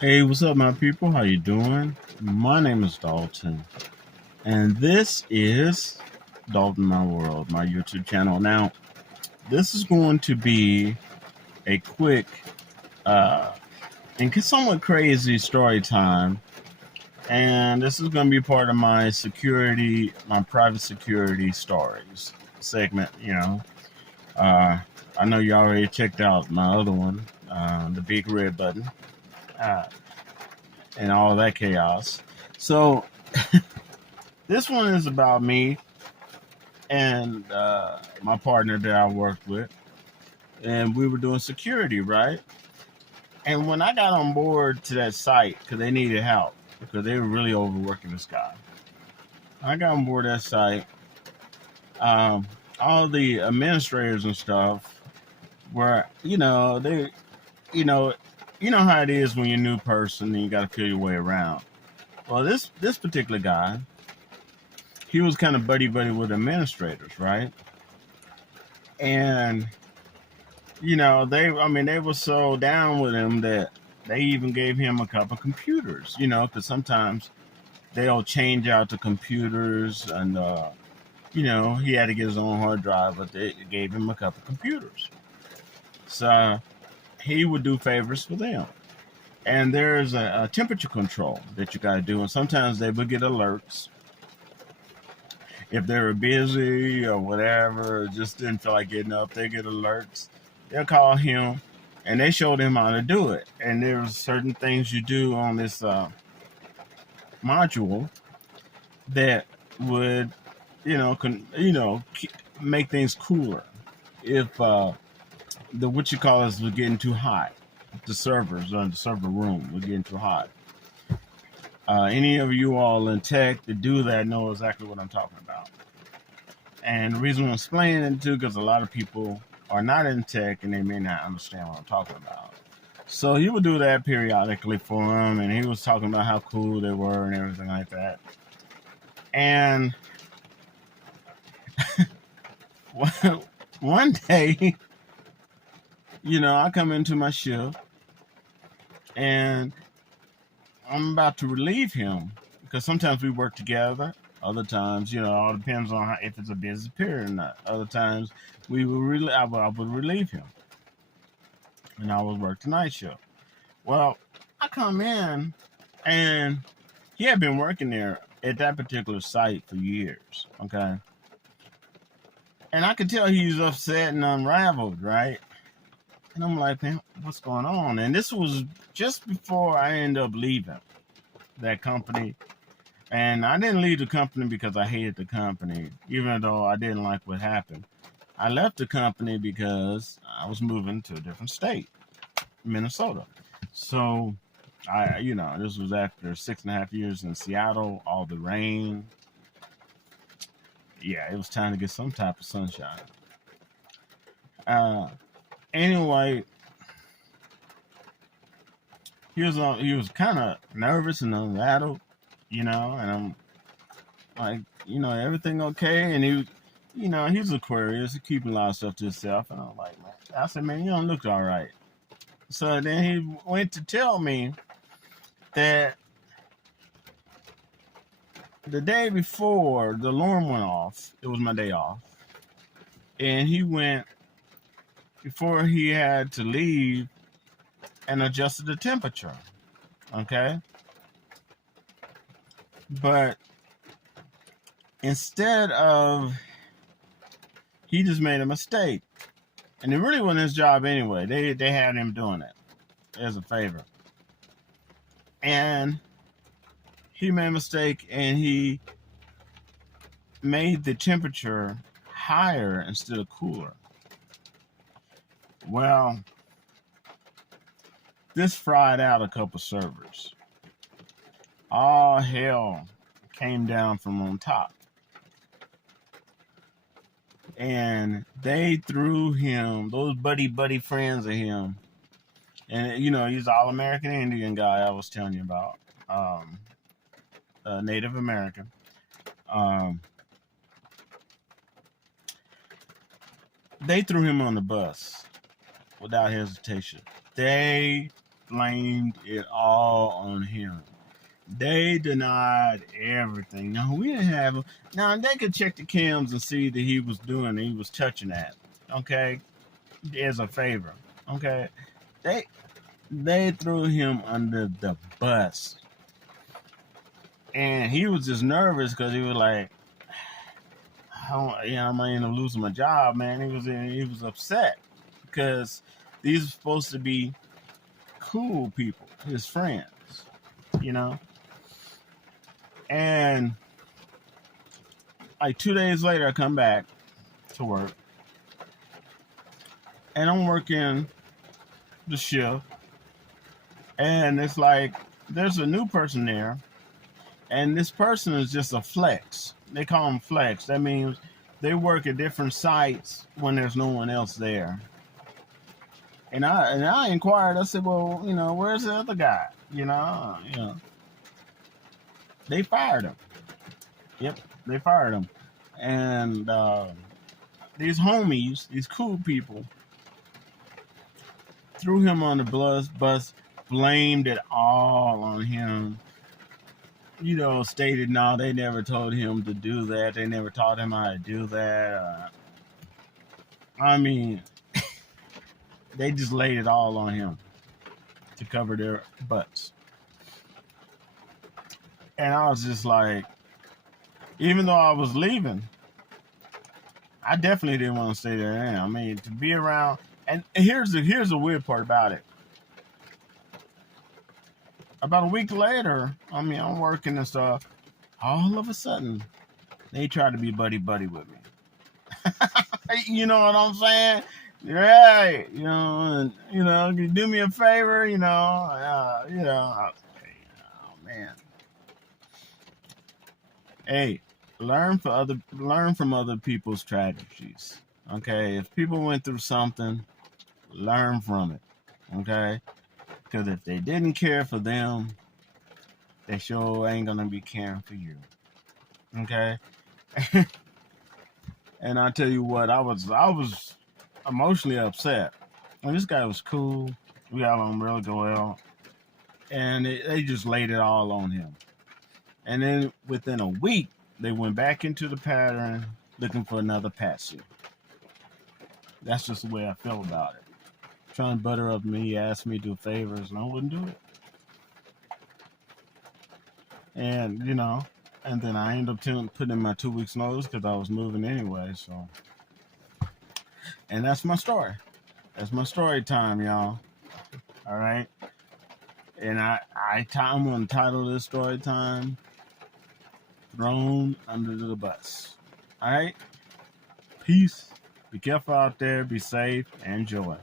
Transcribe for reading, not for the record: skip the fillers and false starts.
Hey, what's up, my people? How you doing? My name is Dalton, and this is Dalton My World, my YouTube channel. Now, this is going to be a quick uh, and somewhat crazy story time, and this is going to be part of my private security stories segment. Uh, I know you already checked out my other one, the big red button, uh, and all that chaos. So this one is about me and my partner that I worked with, and we were doing security, right? And when I got on board to that site, because they needed help, because they were really overworking this guy, I got on board that site. Um, all the administrators and stuff were, you know, you know how it is when you're a new person and you got to feel your way around. Well, this particular guy, he was kind of buddy buddy with administrators, right? And they were so down with him that they even gave him a couple of computers, because sometimes they'll change out the computers and, he had to get his own hard drive, but they gave him a couple of computers. So he would do favors for them. And there's a temperature control that you got to do. And sometimes they would get alerts if they were busy or whatever, just didn't feel like getting up, they get alerts. They'll call him, and they showed him how to do it. And there's certain things you do on this module that would, make things cooler if the what you call is getting too hot. The servers or the server room were getting too hot. Any of you all in tech that do that know exactly what I'm talking about. And the reason I'm explaining it too, because a lot of people are not in tech and they may not understand what I'm talking about. So he would do that periodically for them, and he was talking about how cool they were and everything like that. And one day, I come into my shift and I'm about to relieve him because sometimes we work together. Other times, all depends on if it's a busy period or not. Other times, I would relieve him, and I would work the night shift. Well, I come in, and he had been working there at that particular site for years. Okay, and I could tell he was upset and unraveled, right? And I'm like, man, what's going on? And this was just before I ended up leaving that company. And I didn't leave the company because I hated the company, even though I didn't like what happened. I left the company because I was moving to a different state, Minnesota. So this was after 6.5 years in Seattle, all the rain. Yeah, it was time to get some type of sunshine. Uh, anyway, he was kind of nervous and unrattled, and I'm like, everything okay? And he's Aquarius, he keeping a lot of stuff to himself. And I'm like, man, I said, man, you don't look all right. So then he went to tell me that the day before the alarm went off, it was my day off, and he went before he had to leave and adjusted the temperature. Okay, but instead of he just made a mistake, and it really wasn't his job anyway. They had him doing it as a favor, and he made a mistake, and he made the temperature higher instead of cooler. Well, this fried out a couple servers. All hell came down from on top. And they threw him, those buddy friends of him. And, he's an all American Indian guy I was telling you about, Native American. They threw him on the bus without hesitation. They blamed it all on him. They denied everything. Now we didn't have him. Now they could check the cams and see that he was doing, he was touching that. Okay, as a favor. Okay, they threw him under the bus, and he was just nervous because he was like, I might end up losing my job, man. He was upset because these are supposed to be cool people, his friends, you know. And like 2 days later, I come back to work, and I'm working the shift, and it's like there's a new person there, and this person is just a flex. They call them flex. That means they work at different sites when there's no one else there. And I inquired. I said, well, where's the other guy? They fired him. Yep, they fired him. And these homies, these cool people, threw him on the bus, blamed it all on him. Stated no, they never told him to do that. They never taught him how to do that. They just laid it all on him to cover their butts. And I was just like, even though I was leaving, I definitely didn't want to stay there. To be around. And here's the weird part about it. About a week later, I'm working and stuff. All of a sudden, they tried to be buddy-buddy with me. You know what I'm saying? Right. You do me a favor, oh, man. Hey, learn from other people's tragedies. Okay? If people went through something, learn from it. Okay? Because if they didn't care for them, they sure ain't gonna be caring for you. Okay? And I tell you what, I was emotionally upset. And this guy was cool. We got along really well. And they just laid it all on him. And then within a week, they went back into the pattern looking for another patsy. That's just the way I feel about it. Trying to butter up me, ask me to do favors, and I wouldn't do it. And, and then I ended up putting in my 2 weeks notice because I was moving anyway, so. And that's my story. That's my story time, y'all. All right? And I'm going to title this story time, Thrown Under the Bus. All right? Peace. Be careful out there. Be safe. And enjoy.